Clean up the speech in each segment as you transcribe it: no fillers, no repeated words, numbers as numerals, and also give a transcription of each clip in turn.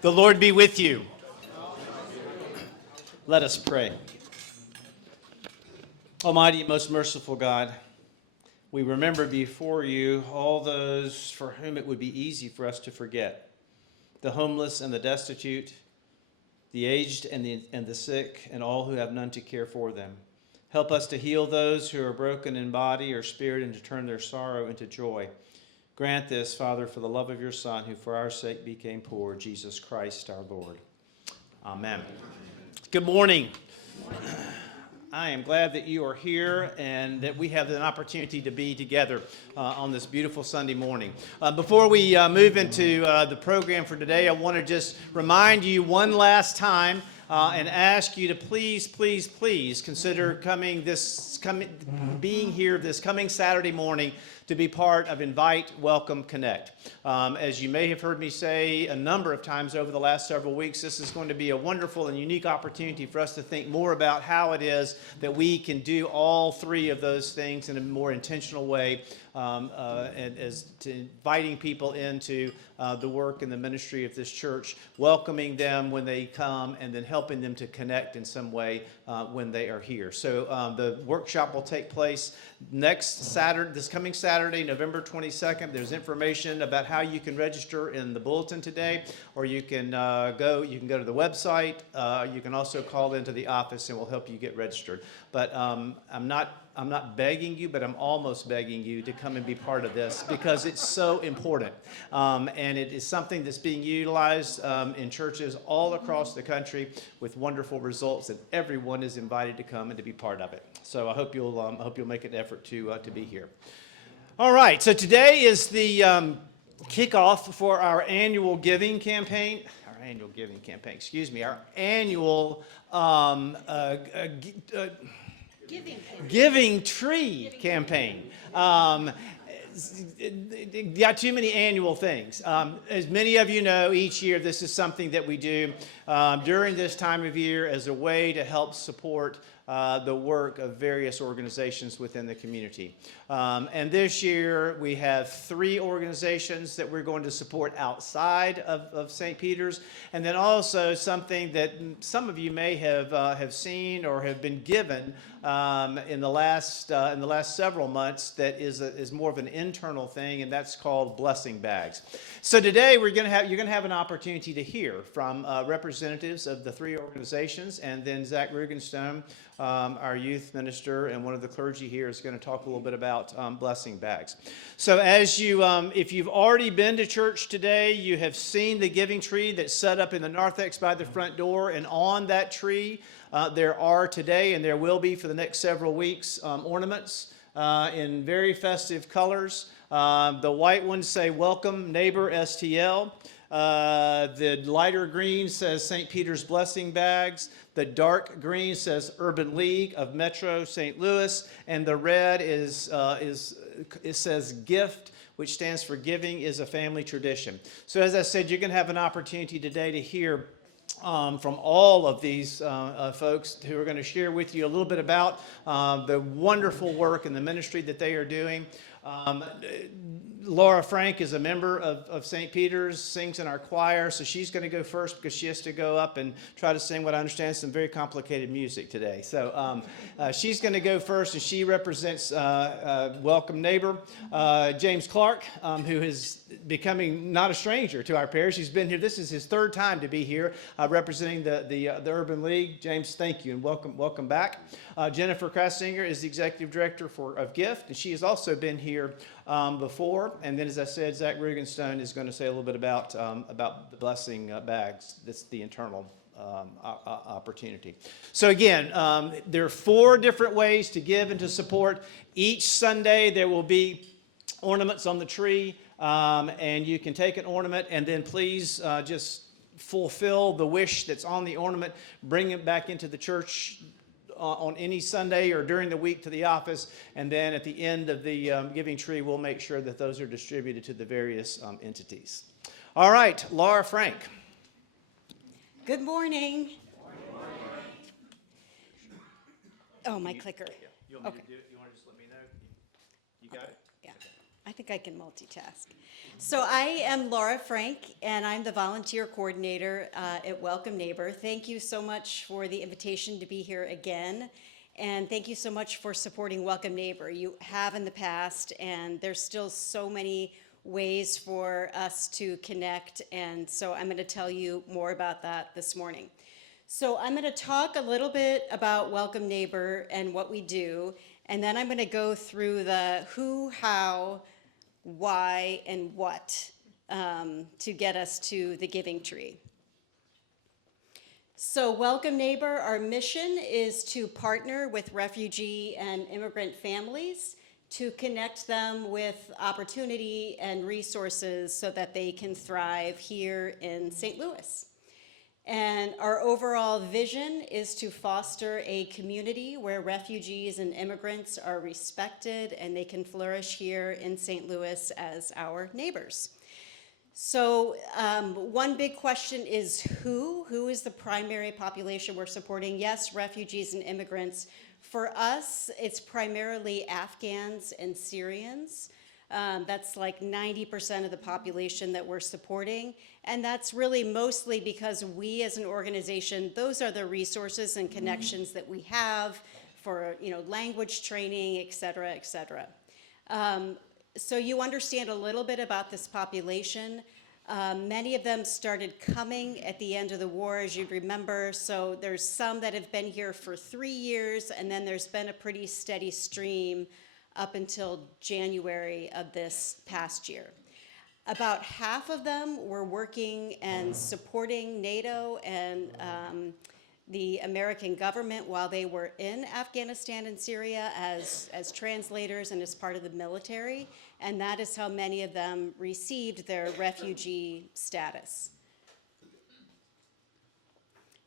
The Lord be with you. Let us pray. Almighty and most merciful God, we remember before you all those for whom it would be easy for us to forget. The homeless and the destitute, the aged and the sick, and all who have none to care for them. Help us to heal those who are broken in body or spirit and to turn their sorrow into joy. Grant this, Father, for the love of your Son, who for our sake became poor, Jesus Christ our Lord. Amen. Good morning. I am glad that you are here and that we have an opportunity to be together on this beautiful Sunday morning. Before we move into the program for today, I want to just remind you one last time and ask you to please consider being here this coming Saturday morning to be part of Invite, Welcome, Connect. As you may have heard me say a number of times over the last several weeks, this is going to be a wonderful and unique opportunity for us to think more about how it is that we can do all three of those things in a more intentional way, and as to inviting people into the work and the ministry of this church, welcoming them when they come, and then helping them to connect in some way when they are here. So the workshop will take place this coming Saturday, November 22nd. There's information about how you can register in the bulletin today, or you can go to the website. You can also call into the office, and we'll help you get registered. But I'm not begging you, but I'm almost begging you to come and be part of this because it's so important. And it is something that's being utilized in churches all across the country with wonderful results, and everyone is invited to come and to be part of it. So I hope you'll make an effort to be here. All right, so today is the kickoff for our annual giving campaign. Our annual Giving Tree campaign. Got too many annual things. As many of you know, each year this is something that we do during this time of year as a way to help support the work of various organizations within the community. And this year we have 3 organizations that we're going to support outside of St. Peter's, and then also something that some of you may have seen or have been given in the last several months that is more of an internal thing, and that's called blessing bags. So today you're going to have an opportunity to hear from representatives of the 3 organizations, and then Zack Rugenstone, our youth minister and one of the clergy here, is going to talk a little bit about blessing bags. So as if you've already been to church today, you have seen the giving tree that's set up in the narthex by the front door, and on that tree there are today, and there will be for the next several weeks, ornaments in very festive colors. The white ones say "Welcome Neighbor STL." The lighter green says St. Peter's Blessing Bags. The dark green says Urban League of Metro St. Louis, and the red it says Gift, which stands for Giving is a Family Tradition. So as I said, you're going to have an opportunity today to hear from all of these folks who are going to share with you a little bit about the wonderful work and the ministry that they are doing. Laura Franke is a member of St. Peter's, sings in our choir, so she's going to go first because she has to go up and try to sing what I understand is some very complicated music today. So she's going to go first, and she represents Welcome Neighbor. James Clark, who is becoming not a stranger to our parish. He's been here. This is his 3rd time to be here representing the Urban League. James, thank you, and welcome back. Jennifer Krassinger is the executive director of Gift, and she has also been here before. And then, as I said, Zack Rugenstone is going to say a little bit about the blessing bags. That's the internal opportunity. So again, there are 4 different ways to give and to support. Each Sunday there will be ornaments on the tree, and you can take an ornament and then please just fulfill the wish that's on the ornament, bring it back into the church on any Sunday or during the week to the office, and then at the end of the giving tree, we'll make sure that those are distributed to the various entities. All right, Laura Franke. Good morning. Oh, my clicker. You want me to do it? You want to just let me know? You got it? Yeah. Okay. I think I can multitask. So I am Laura Frank, and I'm the volunteer coordinator at Welcome Neighbor. Thank you so much for the invitation to be here again, and thank you so much for supporting Welcome Neighbor. You have in the past, and there's still so many ways for us to connect, and so I'm going to tell you more about that this morning. So I'm going to talk a little bit about Welcome Neighbor and what we do, and then I'm going to go through the who, how, why, and what to get us to the giving tree. So Welcome Neighbor, our mission is to partner with refugee and immigrant families to connect them with opportunity and resources so that they can thrive here in St. Louis. And our overall vision is to foster a community where refugees and immigrants are respected and they can flourish here in St. Louis as our neighbors. So one big question is who? Who is the primary population we're supporting? Yes, refugees and immigrants. For us, it's primarily Afghans and Syrians. That's like 90% of the population that we're supporting. And that's really mostly because we as an organization, those are the resources and connections that we have for, language training, et cetera, et cetera. So you understand a little bit about this population. Many of them started coming at the end of the war, as you'd remember. So there's some that have been here for 3 years, and then there's been a pretty steady stream up until January of this past year. About half of them were working and supporting NATO and the American government while they were in Afghanistan and Syria as translators and as part of the military, and that is how many of them received their refugee status.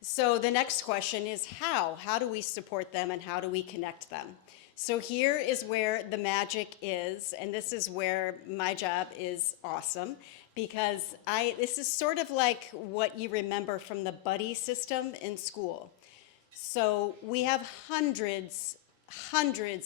So the next question is how? How do we support them and how do we connect them? So here is where the magic is, and this is where my job is awesome, because this is sort of like what you remember from the buddy system in school. So we have hundreds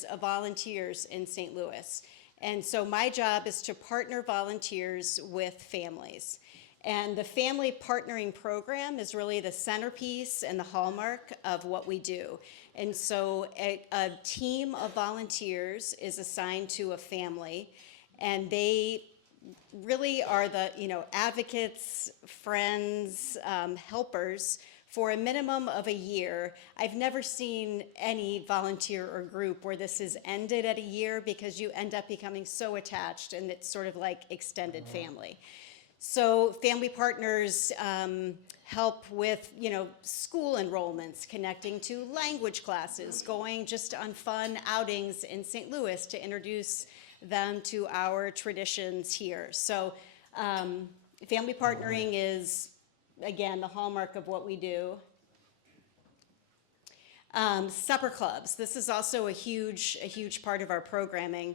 of volunteers in St. Louis, and so my job is to partner volunteers with families. And the family partnering program is really the centerpiece and the hallmark of what we do. And so a team of volunteers is assigned to a family, and they really are the advocates, friends, helpers for a minimum of a year. I've never seen any volunteer or group where this has ended at a year because you end up becoming so attached, and it's sort of like extended family. So family partners help with, school enrollments, connecting to language classes, going just on fun outings in St. Louis to introduce them to our traditions here. So family partnering is, again, the hallmark of what we do. Supper clubs. This is also a huge part of our programming.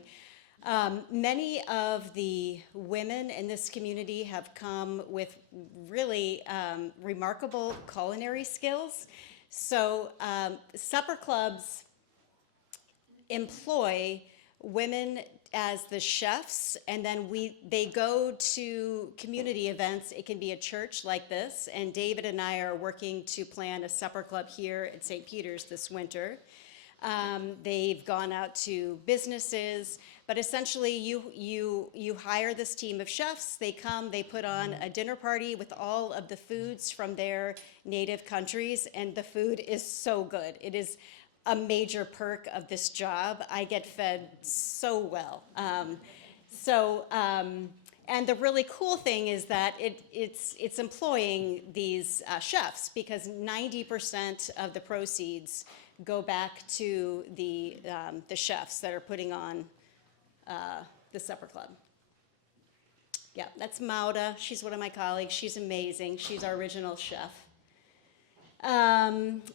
Many of the women in this community have come with really remarkable culinary skills. So supper clubs employ women as the chefs, and then they go to community events. It can be a church like this, and David and I are working to plan a supper club here at St. Peter's this winter. They've gone out to businesses, but essentially you hire this team of chefs. They come, they put on a dinner party with all of the foods from their native countries, and the food is so good. It is a major perk of this job. I get fed so well. And the really cool thing is that it's employing these chefs, because 90% of the proceeds go back to the chefs that are putting on the supper club. Yeah, that's Mauda. She's one of my colleagues. She's amazing. She's our original chef.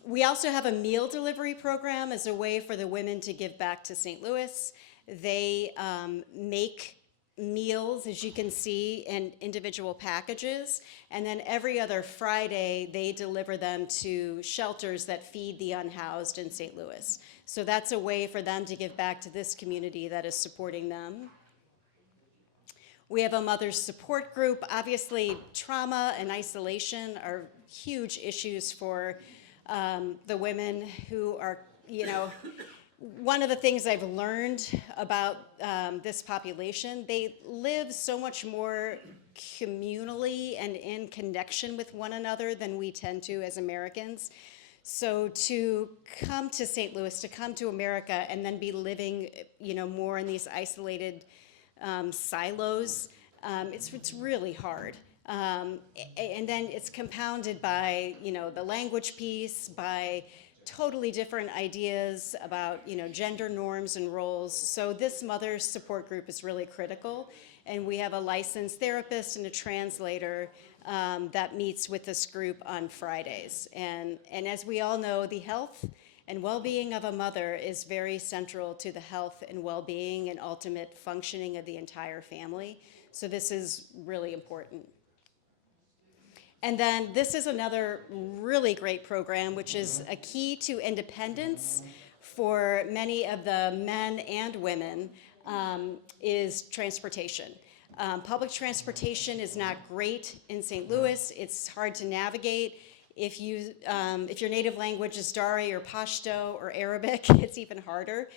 We also have a meal delivery program as a way for the women to give back to St. Louis. They make meals, as you can see, in individual packages, and then every other Friday they deliver them to shelters that feed the unhoused in St. Louis. So that's a way for them to give back to this community that is supporting them. We have a mother's support group. Obviously, trauma and isolation are huge issues for the women who are, one of the things I've learned about this population, they live so much more communally and in connection with one another than we tend to as Americans. So to come to St. Louis, to come to America, and then be living, more in these isolated silos, it's really hard. And then it's compounded by, the language piece, by totally different ideas about, gender norms and roles. So this mother's support group is really critical. And we have a licensed therapist and a translator that meets with this group on Fridays. And as we all know, the health and well-being of a mother is very central to the health and well-being and ultimate functioning of the entire family. So this is really important. And then this is another really great program, which is a key to independence for many of the men and women, is transportation. Public transportation is not great in St. Louis. It's hard to navigate. If your native language is Dari or Pashto or Arabic, it's even harder.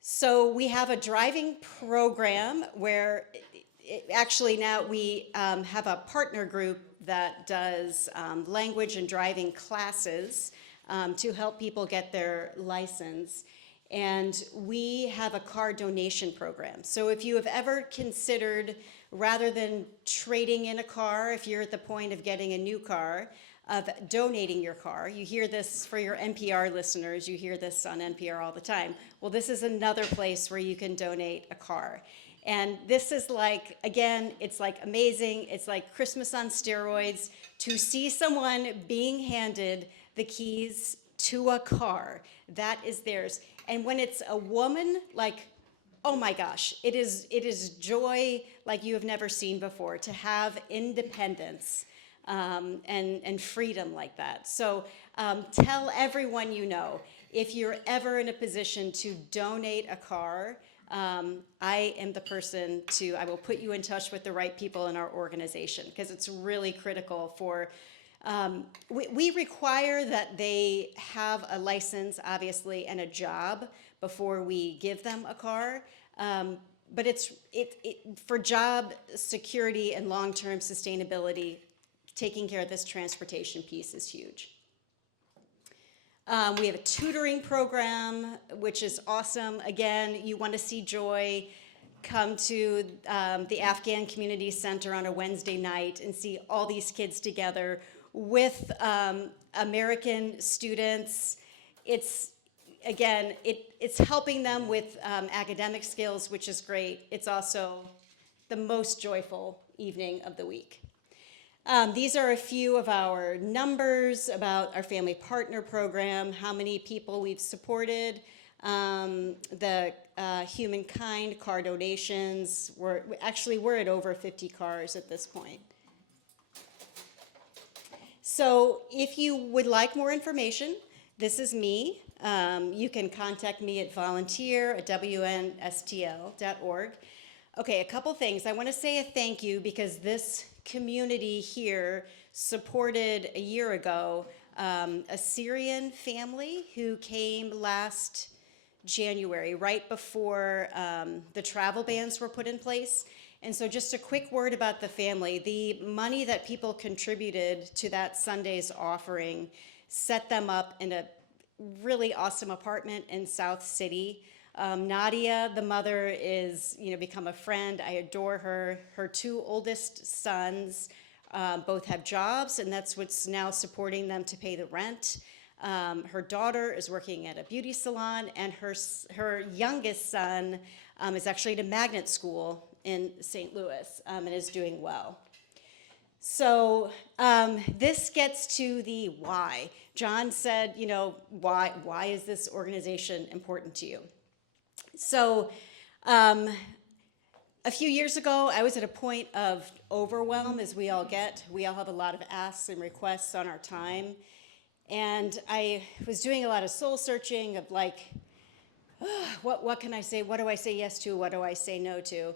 So we have a driving program where actually now we have a partner group that does language and driving classes to help people get their license. And we have a car donation program. So if you have ever considered, rather than trading in a car, if you're at the point of getting a new car, of donating your car, you hear this for your NPR listeners, you hear this on NPR all the time. Well, this is another place where you can donate a car. And this is like, again, it's like amazing. It's like Christmas on steroids to see someone being handed the keys to a car that is theirs. And when it's a woman, like, oh my gosh, it is joy like you have never seen before to have independence and freedom like that. So tell everyone you know, if you're ever in a position to donate a car, I am the person I will put you in touch with the right people in our organization, because it's really critical for, we require that they have a license, obviously, and a job before we give them a car. But for job security and long-term sustainability, taking care of this transportation piece is huge. We have a tutoring program, which is awesome. Again, you want to see joy, come to the Afghan Community Center on a Wednesday night and see all these kids together with American students. It's helping them with academic skills, which is great. It's also the most joyful evening of the week. These are a few of our numbers about our family partner program, how many people we've supported, the humankind car donations. We're at over 50 cars at this point. So if you would like more information, this is me. You can contact me at volunteer@wnstl.org. Okay, a couple things. I want to say a thank you because this community here supported a year ago a Syrian family who came last January, right before the travel bans were put in place. And so just a quick word about the family. The money that people contributed to that Sunday's offering set them up in a really awesome apartment in South City. Nadia, the mother, is become a friend. I adore her. Her two oldest sons both have jobs, and that's what's now supporting them to pay the rent. Her daughter is working at a beauty salon, and her youngest son is actually at a magnet school in St. Louis and is doing well. So this gets to the why. John said, why is this organization important to you? So a few years ago, I was at a point of overwhelm, as we all get. We all have a lot of asks and requests on our time. And I was doing a lot of soul searching of like, what can I say? What do I say yes to? What do I say no to?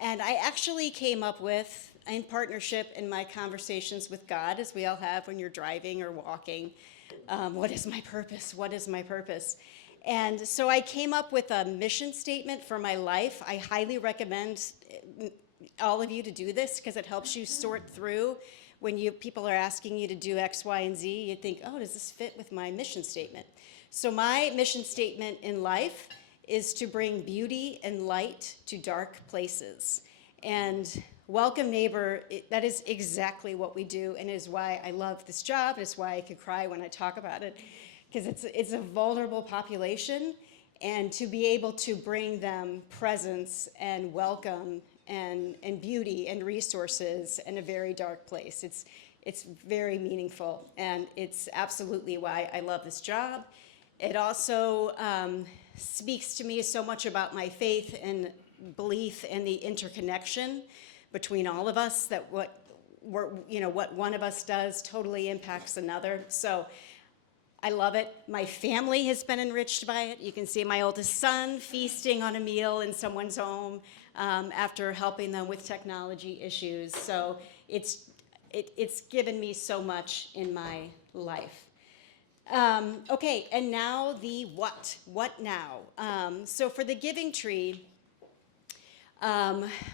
And I actually came up with, in partnership in my conversations with God, as we all have when you're driving or walking, what is my purpose? What is my purpose? And so I came up with a mission statement for my life. I highly recommend all of you to do this because it helps you sort through when people are asking you to do X, Y, and Z. You think, oh, does this fit with my mission statement? So my mission statement in life is to bring beauty and light to dark places. And Welcome Neighbor, that is exactly what we do, and is why I love this job. It's why I could cry when I talk about it, because it's a vulnerable population, and to be able to bring them presence and welcome and beauty and resources in a very dark place. It's very meaningful, and it's absolutely why I love this job. It also speaks to me so much about my faith and belief in the interconnection between all of us, that what one of us does totally impacts another. So I love it. My family has been enriched by it. You can see my oldest son feasting on a meal in someone's home after helping them with technology issues. So it's given me so much in my life. Okay, and now the what. What now? So for the giving tree,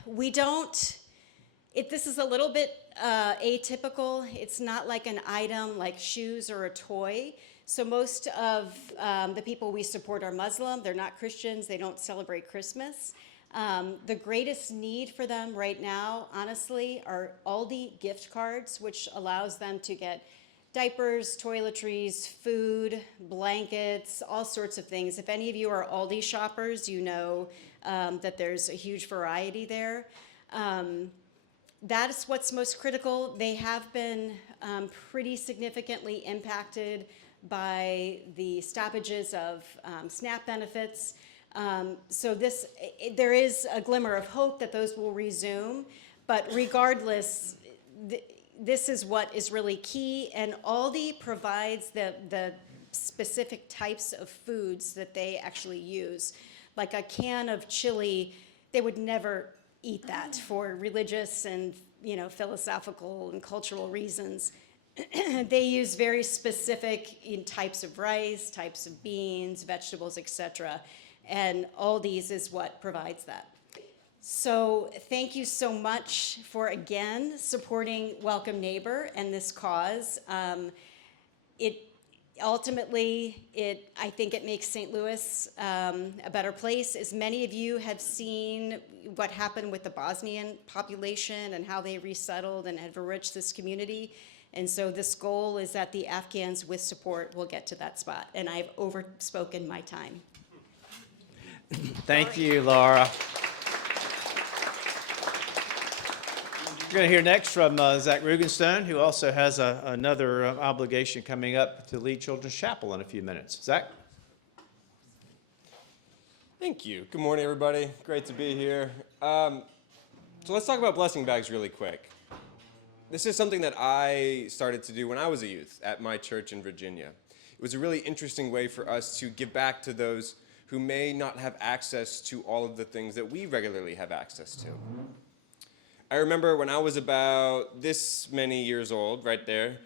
we don't, this is a little bit atypical. It's not like an item like shoes or a toy. So most of the people we support are Muslim. They're not Christians. They don't celebrate Christmas. The greatest need for them right now, honestly, are Aldi gift cards, which allows them to get diapers, toiletries, food, blankets, all sorts of things. If any of you are Aldi shoppers, you know that there's a huge variety there. That is what's most critical. They have been pretty significantly impacted by the stoppages of SNAP benefits. So there is a glimmer of hope that those will resume, but regardless, this is what is really key, and Aldi provides the specific types of foods that they actually use. Like a can of chili, they would never eat that for religious and philosophical and cultural reasons. They use very specific types of rice, types of beans, vegetables, etc. And Aldi's is what provides that. So thank you so much for, again, supporting Welcome Neighbor and this cause. I think it makes St. Louis a better place. As many of you have seen what happened with the Bosnian population and how they resettled and have enriched this community. And so this goal is that the Afghans with support will get to that spot. And I've overspoken my time. Thank you, Laura. We're going to hear next from Zack Rugenstone, who also has another obligation coming up to lead Children's Chapel in a few minutes. Zack? Thank you. Good morning, everybody. Great to be here. So let's talk about blessing bags really quick. This is something that I started to do when I was a youth at my church in Virginia. It was a really interesting way for us to give back to those who may not have access to all of the things that we regularly have access to. I remember when I was about this many years old, right there,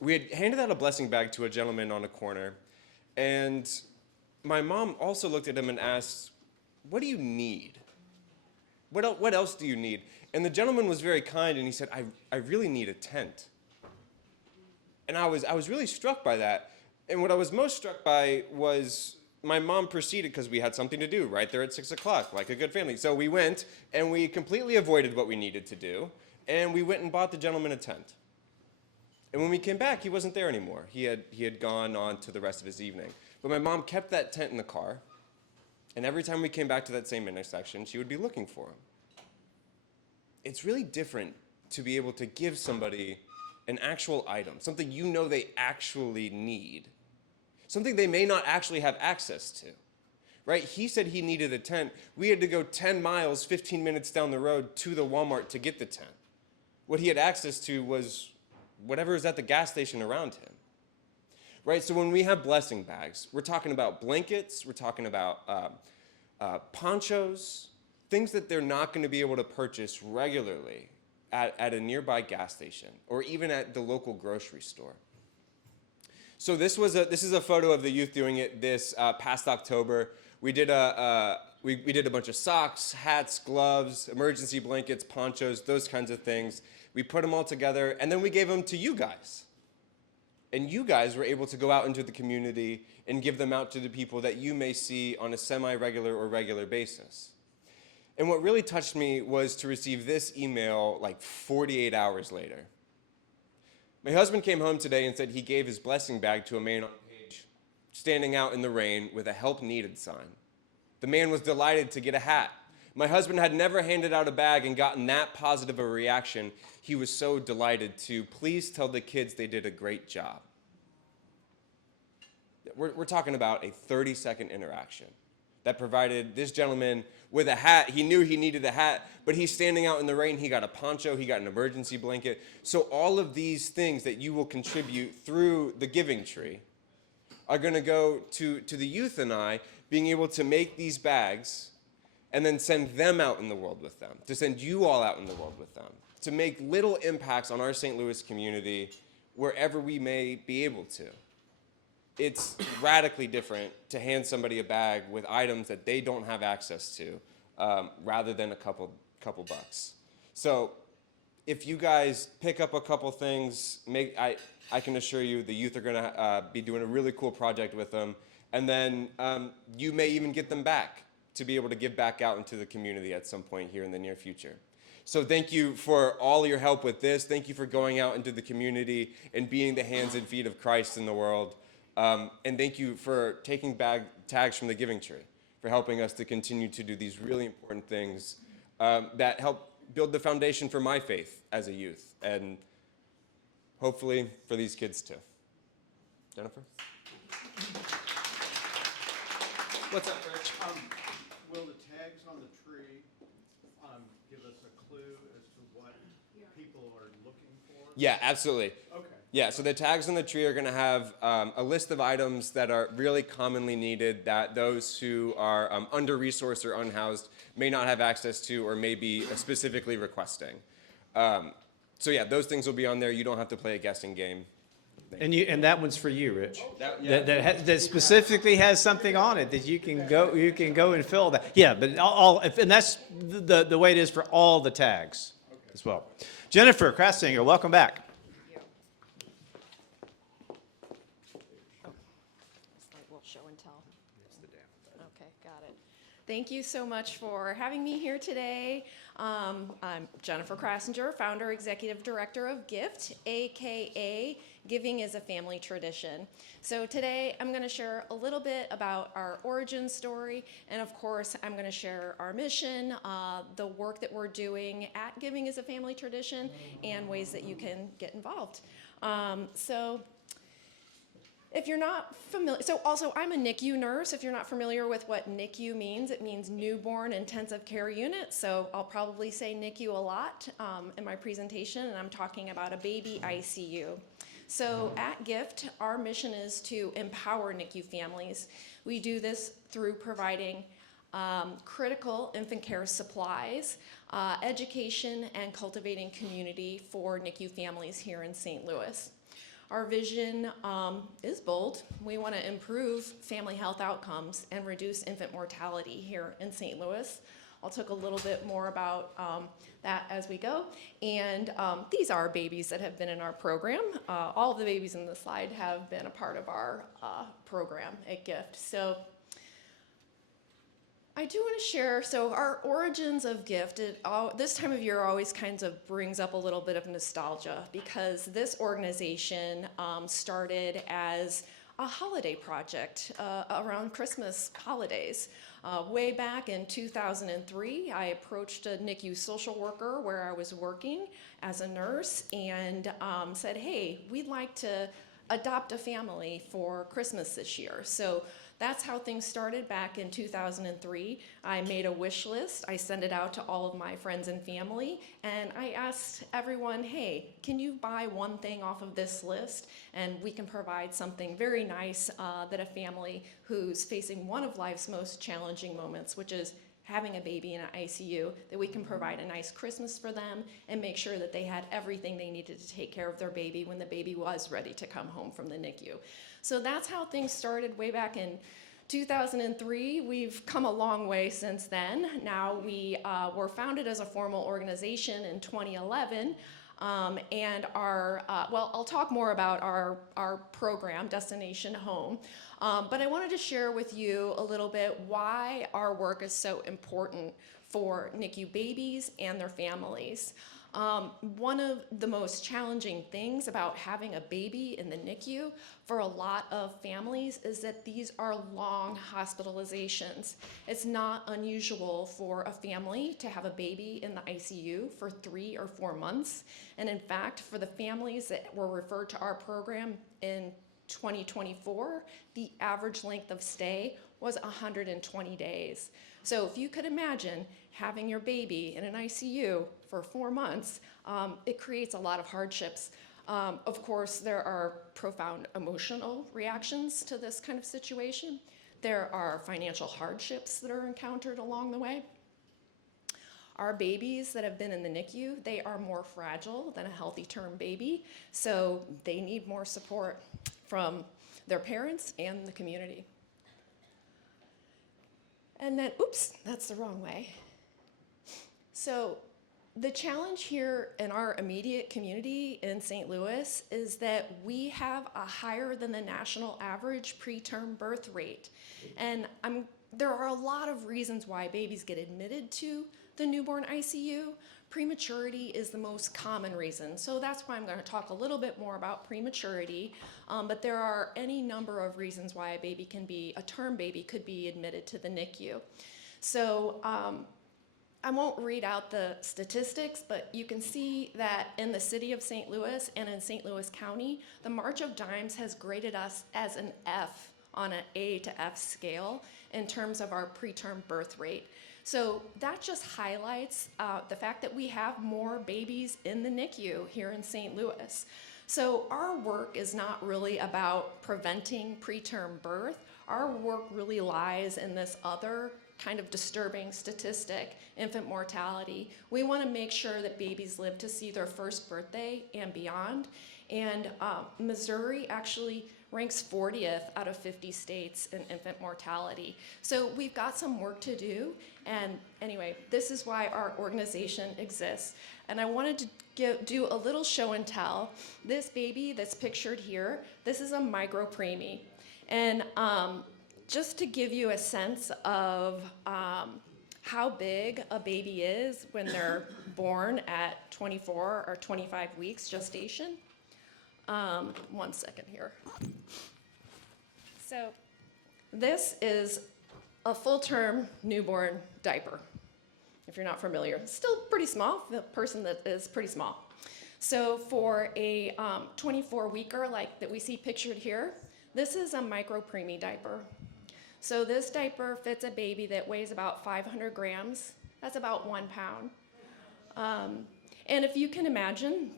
we had handed out a blessing bag to a gentleman on a corner, and my mom also looked at him and asked, "What do you need? What else do you need?" And the gentleman was very kind, and he said, I really need a tent. And I was really struck by that. And what I was most struck by was my mom proceeded, because we had something to do right there at 6 o'clock, like a good family. So we went, and we completely avoided what we needed to do, and we went and bought the gentleman a tent. And when we came back, he wasn't there anymore. He had gone on to the rest of his evening. But my mom kept that tent in the car, and every time we came back to that same intersection, she would be looking for him. It's really different to be able to give somebody an actual item, something you know they actually need, something they may not actually have access to, right? He said he needed a tent. We had to go 10 miles, 15 minutes down the road to the Walmart to get the tent. What he had access to was whatever is at the gas station around him, right? So when we have blessing bags, we're talking about blankets, we're talking about ponchos, things that they're not going to be able to purchase regularly at a nearby gas station or even at the local grocery store. So this is a photo of the youth doing it this past October. We did a bunch of socks, hats, gloves, emergency blankets, ponchos, those kinds of things. We put them all together, and then we gave them to you guys. And you guys were able to go out into the community and give them out to the people that you may see on a semi-regular or regular basis. And what really touched me was to receive this email like 48 hours later. My husband came home today and said he gave his blessing bag to a man on page, standing out in the rain with a help needed sign. The man was delighted to get a hat. My husband had never handed out a bag and gotten that positive a reaction. He was so delighted to please tell the kids they did a great job. We're talking about a 30-second interaction that provided this gentleman with a hat. He knew he needed a hat, but he's standing out in the rain. He got a poncho. He got an emergency blanket. So all of these things that you will contribute through the giving tree are going to go to the youth and I being able to make these bags and then send them out in the world with them, to send you all out in the world with them, to make little impacts on our St. Louis community wherever we may be able to. It's radically different to hand somebody a bag with items that they don't have access to, rather than a couple bucks. So if you guys pick up a couple things, I can assure you the youth are going to be doing a really cool project with them. And then you may even get them back to be able to give back out into the community at some point here in the near future. So thank you for all your help with this. Thank you for going out into the community and being the hands and feet of Christ in the world. And thank you for taking tags from the Giving Tree, for helping us to continue to do these really important things that help build the foundation for my faith as a youth, and hopefully for these kids too. Jennifer? What's up, Rich? Will the tags on the tree give us a clue as to what people are looking for? Yeah, absolutely. Okay. Yeah, so the tags on the tree are going to have a list of items that are really commonly needed that those who are under-resourced or unhoused may not have access to or may be specifically requesting. So yeah, those things will be on there. You don't have to play a guessing game. And that one's for you, Rich. Yeah. That specifically has something on it that you can go and fill that. Yeah, but and that's the way it is for all the tags as well. Jennifer Krassinger, welcome back. We'll show and tell. Okay, got it. Thank you so much for having me here today. I'm Jennifer Krassinger, founder, executive director of GIFT, aka Giving is a Family Tradition. So today I'm going to share a little bit about our origin story, and of course I'm going to share our mission, the work that we're doing at Giving is a Family Tradition, and ways that you can get involved. If you're not familiar, so also I'm a NICU nurse. If you're not familiar with what NICU means, it means Newborn Intensive Care Unit. So I'll probably say NICU a lot in my presentation, and I'm talking about a baby ICU. So at GIFT, our mission is to empower NICU families. We do this through providing critical infant care supplies, education, and cultivating community for NICU families here in St. Louis. Our vision is bold. We want to improve family health outcomes and reduce infant mortality here in St. Louis. I'll talk a little bit more about that as we go. And these are babies that have been in our program. All of the babies in the slide have been a part of our program at GIFT. So I do want to share, so our origins of GIFT, this time of year always kind of brings up a little bit of nostalgia, because this organization started as a holiday project around Christmas holidays. Way back in 2003, I approached a NICU social worker where I was working as a nurse and said, hey, we'd like to adopt a family for Christmas this year. So that's how things started back in 2003. I made a wish list. I sent it out to all of my friends and family, and I asked everyone, hey, can you buy one thing off of this list? And we can provide something very nice that a family who's facing one of life's most challenging moments, which is having a baby in an ICU, that we can provide a nice Christmas for them and make sure that they had everything they needed to take care of their baby when the baby was ready to come home from the NICU. So that's how things started way back in 2003. We've come a long way since then. Now we were founded as a formal organization in 2011. And I'll talk more about our program, Destination Home. But I wanted to share with you a little bit why our work is so important for NICU babies and their families. One of the most challenging things about having a baby in the NICU for a lot of families is that these are long hospitalizations. It's not unusual for a family to have a baby in the ICU for 3 or 4 months. And in fact, for the families that were referred to our program in 2024, the average length of stay was 120 days. So if you could imagine having your baby in an ICU for 4 months, it creates a lot of hardships. Of course, there are profound emotional reactions to this kind of situation. There are financial hardships that are encountered along the way. Our babies that have been in the NICU, they are more fragile than a healthy term baby, so they need more support from their parents and the community. And then, oops, that's the wrong way. So the challenge here in our immediate community in St. Louis is that we have a higher than the national average preterm birth rate. And there are a lot of reasons why babies get admitted to the newborn ICU. Prematurity is the most common reason. So that's why I'm going to talk a little bit more about prematurity. But there are any number of reasons why a term baby could be admitted to the NICU. So I won't read out the statistics, but you can see that in the city of St. Louis and in St. Louis County, the March of Dimes has graded us as an F on an A to F scale in terms of our preterm birth rate. So that just highlights the fact that we have more babies in the NICU here in St. Louis. So our work is not really about preventing preterm birth. Our work really lies in this other kind of disturbing statistic, infant mortality. We want to make sure that babies live to see their first birthday and beyond. And Missouri actually ranks 40th out of 50 states in infant mortality. So we've got some work to do. And anyway, this is why our organization exists. And I wanted to do a little show and tell. This baby that's pictured here, this is a micropreemie. And just to give you a sense of how big a baby is when they're born at 24 or 25 weeks gestation. 1 second here. So this is a full-term newborn diaper, if you're not familiar. Still pretty small, the person that is pretty small. So for a 24-weeker like that we see pictured here, this is a micropreemie diaper. So this diaper fits a baby that weighs about 500 grams. That's about 1 pound. And if you can imagine,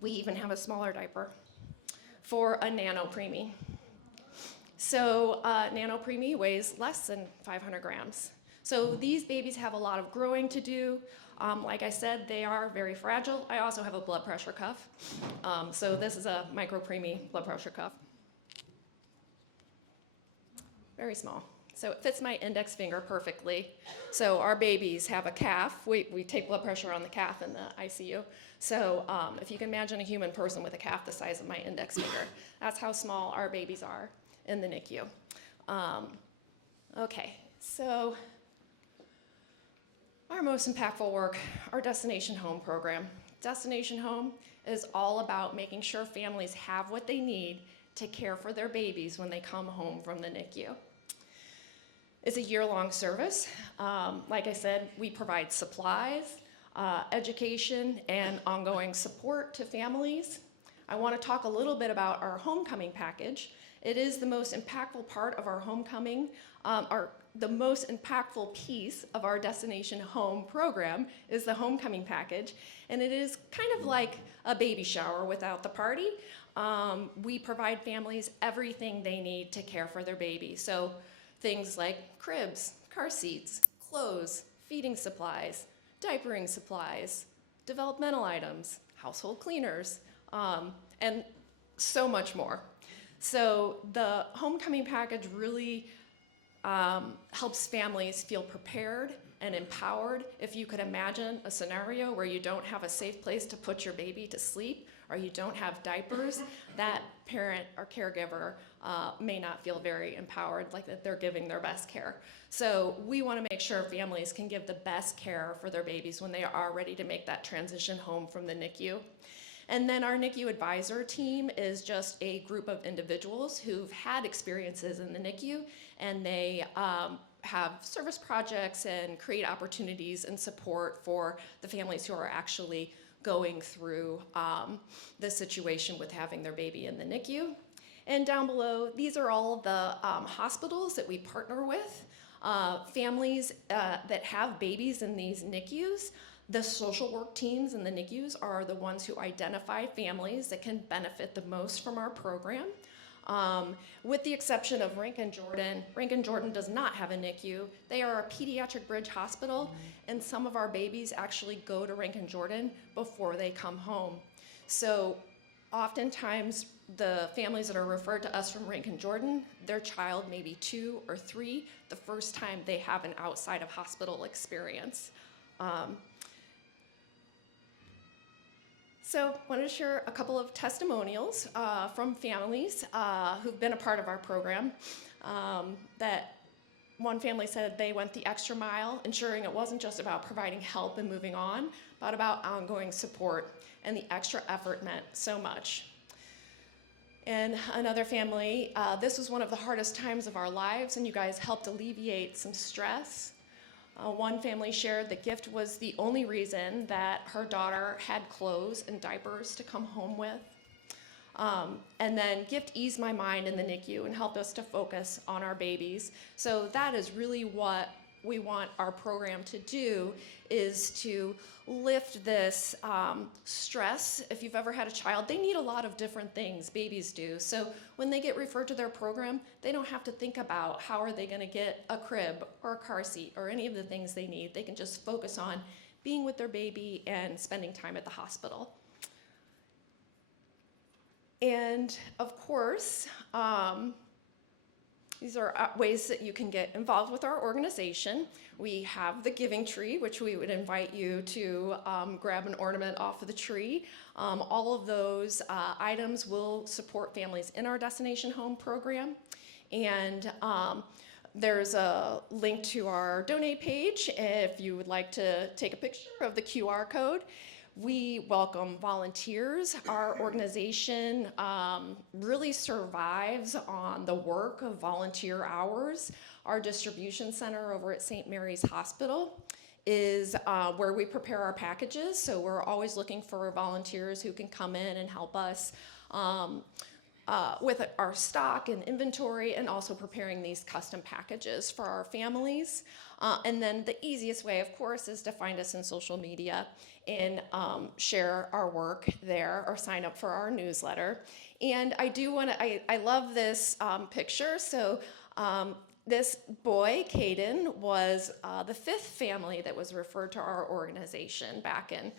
we even have a smaller diaper for a nanopreemie. So nanopreemie weighs less than 500 grams. So these babies have a lot of growing to do. Like I said, they are very fragile. I also have a blood pressure cuff. So this is a micropreemie blood pressure cuff. Very small. So it fits my index finger perfectly. So our babies have a calf. We take blood pressure on the calf in the ICU. So if you can imagine a human person with a calf the size of my index finger, that's how small our babies are in the NICU. Okay, so our most impactful work, our Destination Home program. Destination Home is all about making sure families have what they need to care for their babies when they come home from the NICU. It's a year-long service. Like I said, we provide supplies, education, and ongoing support to families. I want to talk a little bit about our homecoming package. It is the most impactful part of our homecoming. The most impactful piece of our Destination Home program is the homecoming package, and it is kind of like a baby shower without the party. We provide families everything they need to care for their baby. So things like cribs, car seats, clothes, feeding supplies, diapering supplies, developmental items, household cleaners, and so much more. So the homecoming package really helps families feel prepared and empowered. If you could imagine a scenario where you don't have a safe place to put your baby to sleep, or you don't have diapers, that parent or caregiver may not feel very empowered, like that they're giving their best care. So we want to make sure families can give the best care for their babies when they are ready to make that transition home from the NICU. And then our NICU advisor team is just a group of individuals who've had experiences in the NICU, and they have service projects and create opportunities and support for the families who are actually going through the situation with having their baby in the NICU. And down below, these are all the hospitals that we partner with, families that have babies in these NICUs. The social work teams in the NICUs are the ones who identify families that can benefit the most from our program. With the exception of Rankin Jordan does not have a NICU. They are a pediatric bridge hospital, and some of our babies actually go to Rankin Jordan before they come home. So oftentimes the families that are referred to us from Rankin Jordan, their child may be 2 or 3 the first time they have an outside of hospital experience. So I wanted to share a couple of testimonials from families who've been a part of our program. That one family said they went the extra mile, ensuring it wasn't just about providing help and moving on, but about ongoing support, and the extra effort meant so much. And another family, this was one of the hardest times of our lives, and you guys helped alleviate some stress. One family shared that gift was the only reason that her daughter had clothes and diapers to come home with. And then gift eased my mind in the NICU and helped us to focus on our babies. So that is really what we want our program to do, is to lift this stress. If you've ever had a child, they need a lot of different things, babies do. So when they get referred to their program, they don't have to think about how are they gonna get a crib or a car seat or any of the things they need. They can just focus on being with their baby and spending time at the hospital. And of course, these are ways that you can get involved with our organization. We have the giving tree, which we would invite you to grab an ornament off of the tree. All of those items will support families in our Destination Home program. And there's a link to our donate page if you would like to take a picture of the QR code. We welcome volunteers. Our organization really survives on the work of volunteer hours. Our distribution center over at St. Mary's Hospital is where we prepare our packages. So we're always looking for volunteers who can come in and help us with our stock and inventory, and also preparing these custom packages for our families. And then the easiest way, of course, is to find us in social media and share our work there, or sign up for our newsletter. And I do want to, I love this picture. So this boy, Caden, was the 5th family that was referred to our organization back in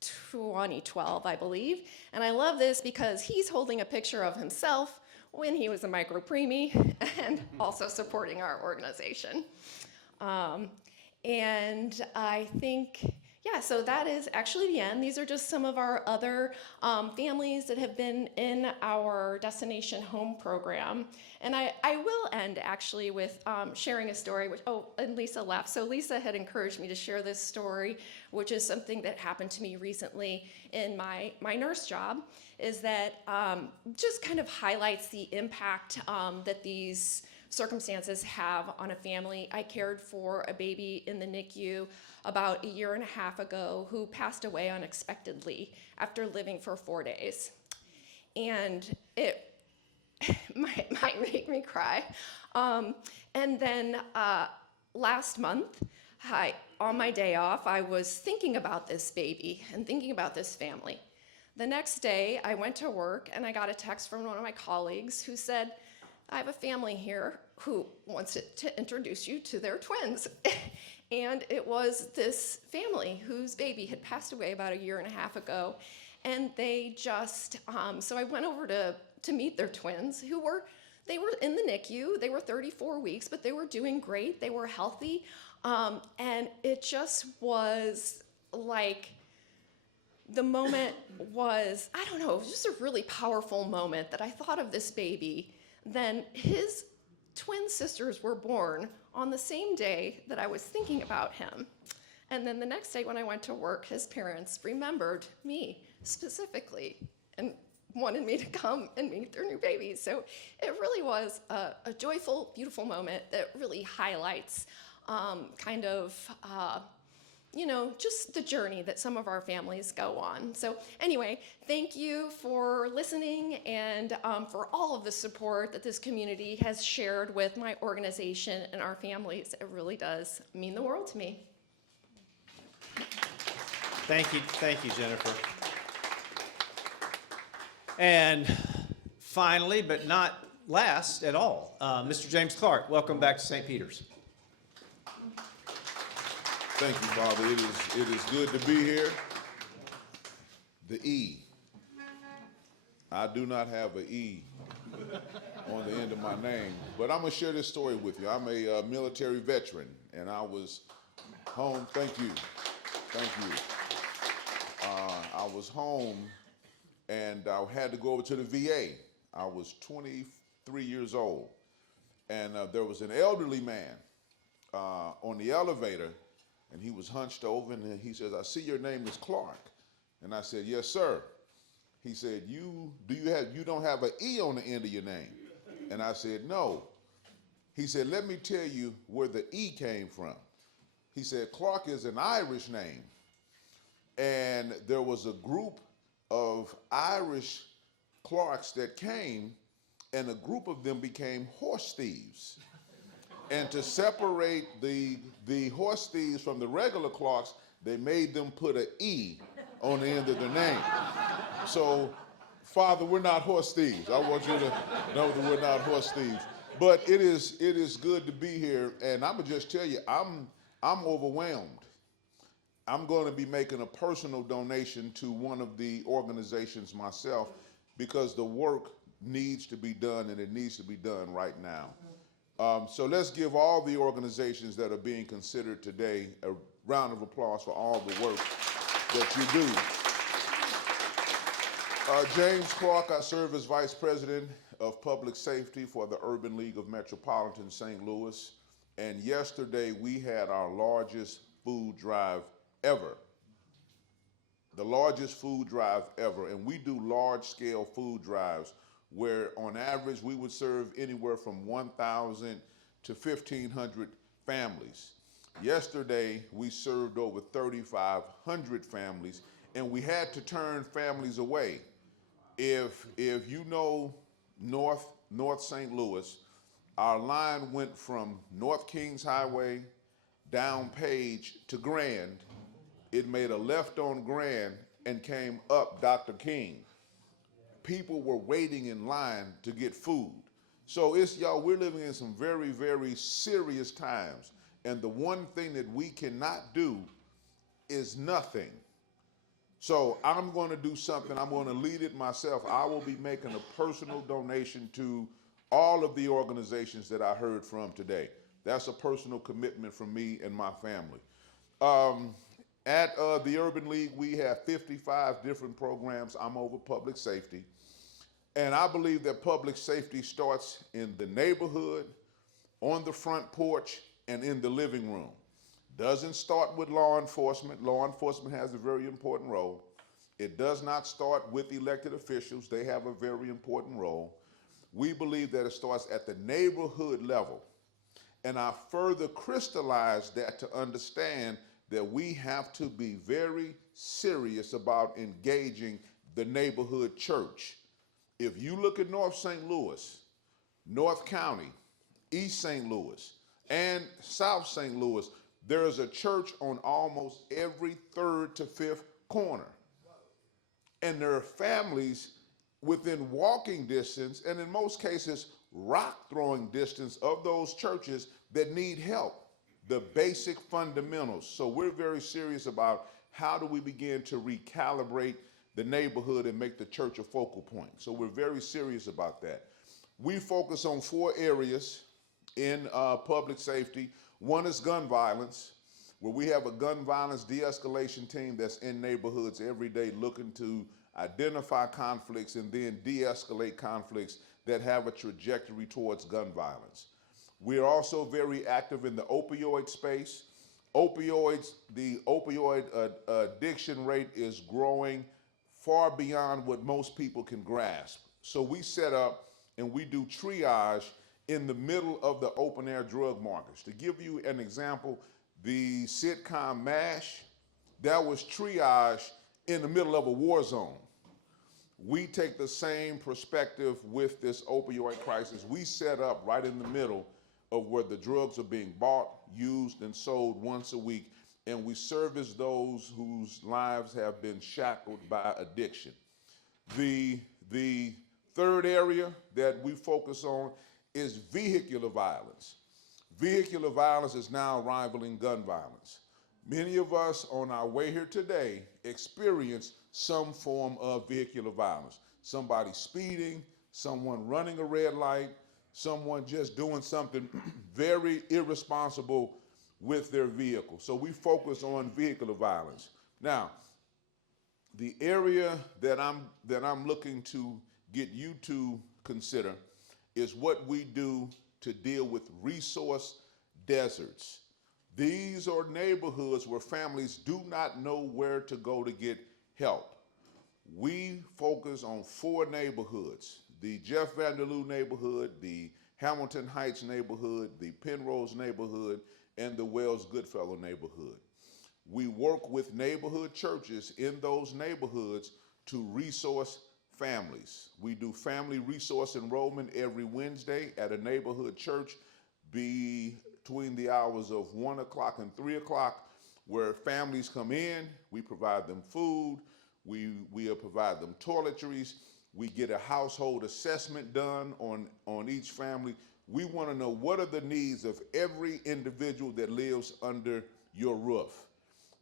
2012, I believe. And I love this because he's holding a picture of himself when he was a micro preemie and also supporting our organization. And I think, yeah, so that is actually the end. These are just some of our other families that have been in our Destination Home program. And I will end actually with sharing a story, which, oh, and Lisa left. So Lisa had encouraged me to share this story, which is something that happened to me recently in my nurse job, is that just kind of highlights the impact that these circumstances have on a family. I cared for a baby in the NICU about 1.5 years ago who passed away unexpectedly after living for 4 days. And it might make me cry. And then last month, on my day off, I was thinking about this baby and thinking about this family. The next day, I went to work and I got a text from one of my colleagues who said, "I have a family here who wants to introduce you to their twins." And it was this family whose baby had passed away about a year and a half ago. And they just, so I went over to meet their twins they were in the NICU. They were 34 weeks, but they were doing great. They were healthy. And it just was like, the moment was, I don't know, it was just a really powerful moment that I thought of this baby. Then his twin sisters were born on the same day that I was thinking about him. And then the next day when I went to work, his parents remembered me specifically and wanted me to come and meet their new baby. So it really was a joyful, beautiful moment that really highlights just the journey that some of our families go on. So anyway, thank you for listening and for all of the support that this community has shared with my organization and our families. It really does mean the world to me. Thank you, Jennifer. And finally, but not last at all, Mr. James Clark, welcome back to St. Peter's. Thank you, Father. It is good to be here. The E. I do not have an E on the end of my name, but I'm going to share this story with you. I'm a military veteran, and I was home. Thank you. I was home, and I had to go over to the VA. I was 23 years old, and there was an elderly man on the elevator. And he was hunched over, and he says, "I see your name is Clark." And I said, "Yes, sir." He said, you don't have an E on the end of your name?" And I said, "No." He said, "Let me tell you where the E came from." He said, "Clark is an Irish name. And there was a group of Irish Clarks that came, and a group of them became horse thieves. And to separate the horse thieves from the regular Clarks, they made them put an E on the end of their name. So, Father, we're not horse thieves. I want you to know that we're not horse thieves. But it is good to be here, and I'm gonna just tell you, I'm overwhelmed. I'm going to be making a personal donation to one of the organizations myself, because the work needs to be done, and it needs to be done right now. So let's give all the organizations that are being considered today a round of applause for all the work that you do. James Clark, I serve as Vice President of Public Safety for the Urban League of Metropolitan St. Louis. And yesterday we had our largest food drive ever. The largest food drive ever. And we do large-scale food drives where on average we would serve anywhere from 1,000 to 1,500 families. Yesterday we served over 3,500 families, and we had to turn families away. If you know North St. Louis, our line went from North Kings Highway down Page to Grand. It made a left on Grand and came up Dr. King. People were waiting in line to get food. So we're living in some very, very serious times. And the one thing that we cannot do is nothing. So I'm going to do something. I'm going to lead it myself. I will be making a personal donation to all of the organizations that I heard from today. That's a personal commitment from me and my family. At the Urban League, we have 55 different programs. I'm over public safety. And I believe that public safety starts in the neighborhood, on the front porch, and in the living room. Doesn't start with law enforcement. Law enforcement has a very important role. It does not start with elected officials. They have a very important role. We believe that it starts at the neighborhood level. And I further crystallize that to understand that we have to be very serious about engaging the neighborhood church. If you look at North St. Louis, North County, East St. Louis, and South St. Louis, there is a church on almost every third to fifth corner. And there are families within walking distance, and in most cases, rock throwing distance of those churches that need help. the basic fundamentals. So we're very serious about how do we begin to recalibrate the neighborhood and make the church a focal point. So we're very serious about that. We focus on 4 areas in public safety. One is gun violence, where we have a gun violence de-escalation team that's in neighborhoods every day looking to identify conflicts and then de-escalate conflicts that have a trajectory towards gun violence. We're also very active in the opioid space. Opioids, the opioid addiction rate is growing far beyond what most people can grasp. So we set up and we do triage in the middle of the open air drug markets. To give you an example, the sitcom MASH, that was triage in the middle of a war zone. We take the same perspective with this opioid crisis. We set up right in the middle of where the drugs are being bought, used, and sold once a week, and we service those whose lives have been shackled by addiction. The third area that we focus on is vehicular violence. Vehicular violence is now rivaling gun violence. Many of us on our way here today experience some form of vehicular violence. Somebody speeding, someone running a red light, someone just doing something very irresponsible with their vehicle. So we focus on vehicular violence. Now, the area that I'm looking to get you to consider is what we do to deal with resource deserts. These are neighborhoods where families do not know where to go to get help. We focus on 4 neighborhoods: the Jeff Vanderloo neighborhood, the Hamilton Heights neighborhood, the Penrose neighborhood, and the Wells Goodfellow neighborhood. We work with neighborhood churches in those neighborhoods to resource families. We do family resource enrollment every Wednesday at a neighborhood church between the hours of 1 o'clock and 3 o'clock, where families come in, we provide them food, we provide them toiletries, we get a household assessment done on each family. We want to know what are the needs of every individual that lives under your roof.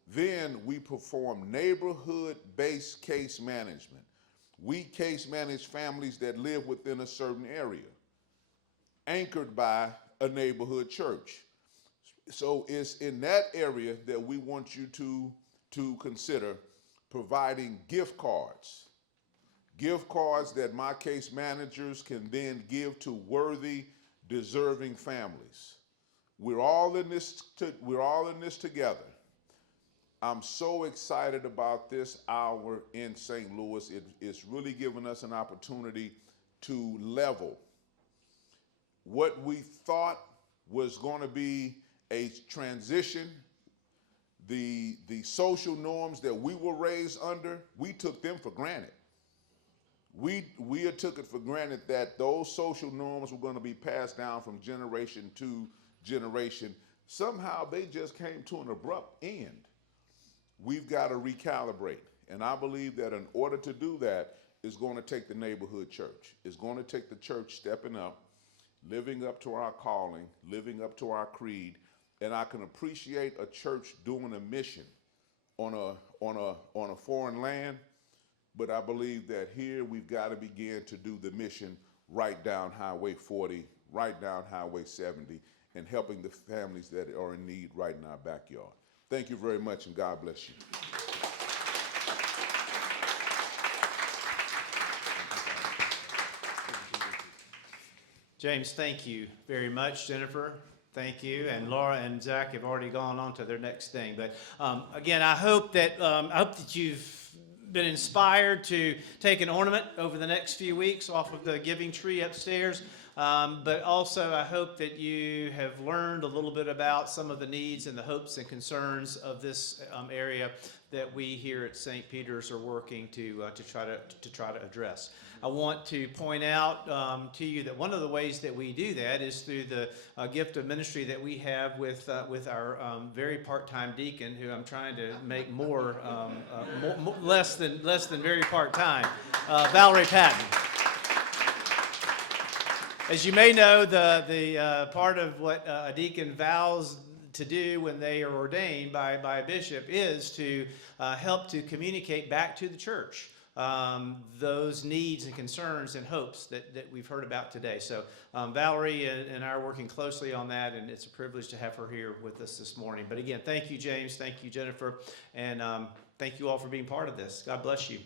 Then we perform neighborhood-based case management. We case manage families that live within a certain area, anchored by a neighborhood church. So it's in that area that we want you to consider providing gift cards that my case managers can then give to worthy, deserving families. We're all in this together. I'm so excited about this hour in St. Louis. It's really given us an opportunity to level what we thought was going to be a transition. The social norms that we were raised under, we took them for granted. We had took it for granted that those social norms were going to be passed down from generation to generation. Somehow they just came to an abrupt end. We've got to recalibrate. And I believe that in order to do that, it's going to take the neighborhood church. It's going to take the church stepping up, living up to our calling, living up to our creed. And I can appreciate a church doing a mission on a foreign land, but I believe that here we've got to begin to do the mission right down Highway 40, right down Highway 70, and helping the families that are in need right in our backyard. Thank you very much, and God bless you. James, thank you very much. Jennifer, thank you. And Laura and Zach have already gone on to their next thing. But again, I hope that you've been inspired to take an ornament over the next few weeks off of the giving tree upstairs. But also, I hope that you have learned a little bit about some of the needs and the hopes and concerns of this area that we here at St. Peter's are working to try to address. I want to point out to you that one of the ways that we do that is through the gift of ministry that we have with our very part-time deacon, who I'm trying to make less than very part-time, Valerie Patton. As you may know, the part of what a deacon vows to do when they are ordained by a bishop is to help to communicate back to the church those needs and concerns and hopes that we've heard about today. So Valerie and I are working closely on that, and it's a privilege to have her here with us this morning. But again, thank you, James. Thank you, Jennifer. And thank you all for being part of this. God bless you.